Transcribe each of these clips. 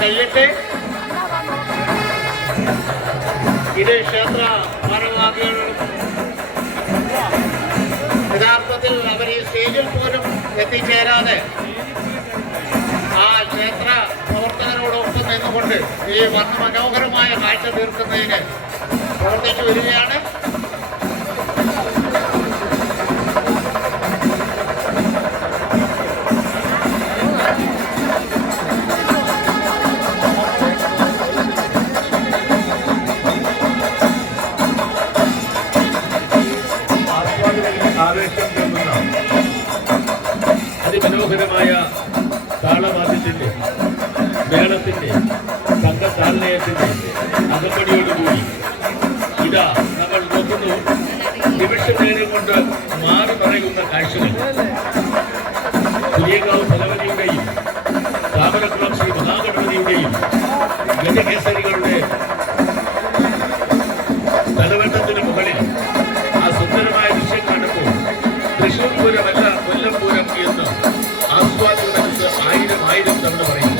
കഴിയട്ടെ ഇത് ക്ഷേത്ര ഭാരവാഹികളും യഥാർത്ഥത്തിൽ അവർ ഈ സ്റ്റേജിൽ പോലും എത്തിച്ചേരാതെ ആ ക്ഷേത്ര പ്രവർത്തകരോടൊപ്പം നിന്നുകൊണ്ട് ഈ വർണ മനോഹരമായ കാഴ്ച തീർക്കുന്നതിന് പ്രവർത്തിച്ചു വരികയാണ്. അതിമനോഹരമായ താളവാദ്യത്തിന്റെ മേളത്തിന്റെ സംഘതാളനയത്തിന്റെ അകമ്പടിയോടുകൂടി ഇതാ നമ്മൾ നോക്കുന്നു. നിമിഷ നേരം കൊണ്ട് മാറി പറയുന്ന കാഴ്ചകൾ. പുതിയകാവ് ഭഗവതിയുടെയും താമരക്കുളം ശ്രീ മഹാഗണപതിയുടെയും ഗജകേസരികളുടെ തലവട്ടത്തിന് മുകളിൽ ആയിരം തവണ പറയും.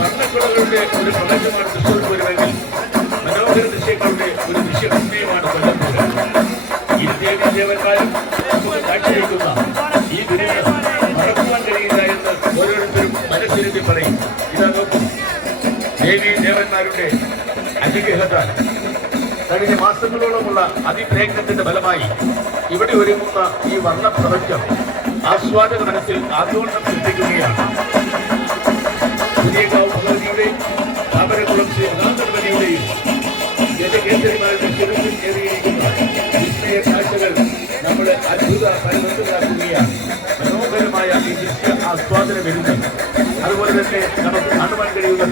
വർണക്കുളകളുടെ ഒരു പ്രപഞ്ചമാണ് തൃശ്ശൂർ പൂരമെങ്കിൽ മനോഹര ദൃശ്യങ്ങളുടെ ഒരു ദൃശ്യവിസ്മയമാണ് കൊല്ലം പൂരം ഇരു ദേവി ദേവന്മാരും കാഴ്ചവെക്കുന്ന ഈ ദുരിതം മറക്കുവാൻ കഴിയില്ല എന്ന് ഓരോരുത്തരും മനസ്സിരുത്തി പറയും. ഇതാ നോക്കും ദേവി ദേവന്മാരുടെ അനുഗ്രഹത്താൽ കഴിഞ്ഞ മാസങ്ങളോളമുള്ള അതിപ്രയത്നത്തിന്റെ ഫലമായി ഇവിടെ ഒരുങ്ങുന്ന ഈ വർണപ്രപഞ്ചം ആസ്വാദക മനസ്സിൽ സൃഷ്ടിക്കുകയാണ്. പുതിയകാവ് ഭഗവതിയുടെയും താമരക്കുളം ശ്രീ മഹാഗണപതിയുടെയും ജനകേന്ദ്രമാരുടെ ശിരസിൽ കയറിയിരിക്കുന്ന വിസ്മയ കാഴ്ചകൾ നമ്മളെ അത്ഭുത പരമത്തിലാക്കുകയാണ് മനോഹരമായ ഈ ദൃശ്യ അതുപോലെ തന്നെ നമുക്ക് കാണുവാൻ കഴിയുന്ന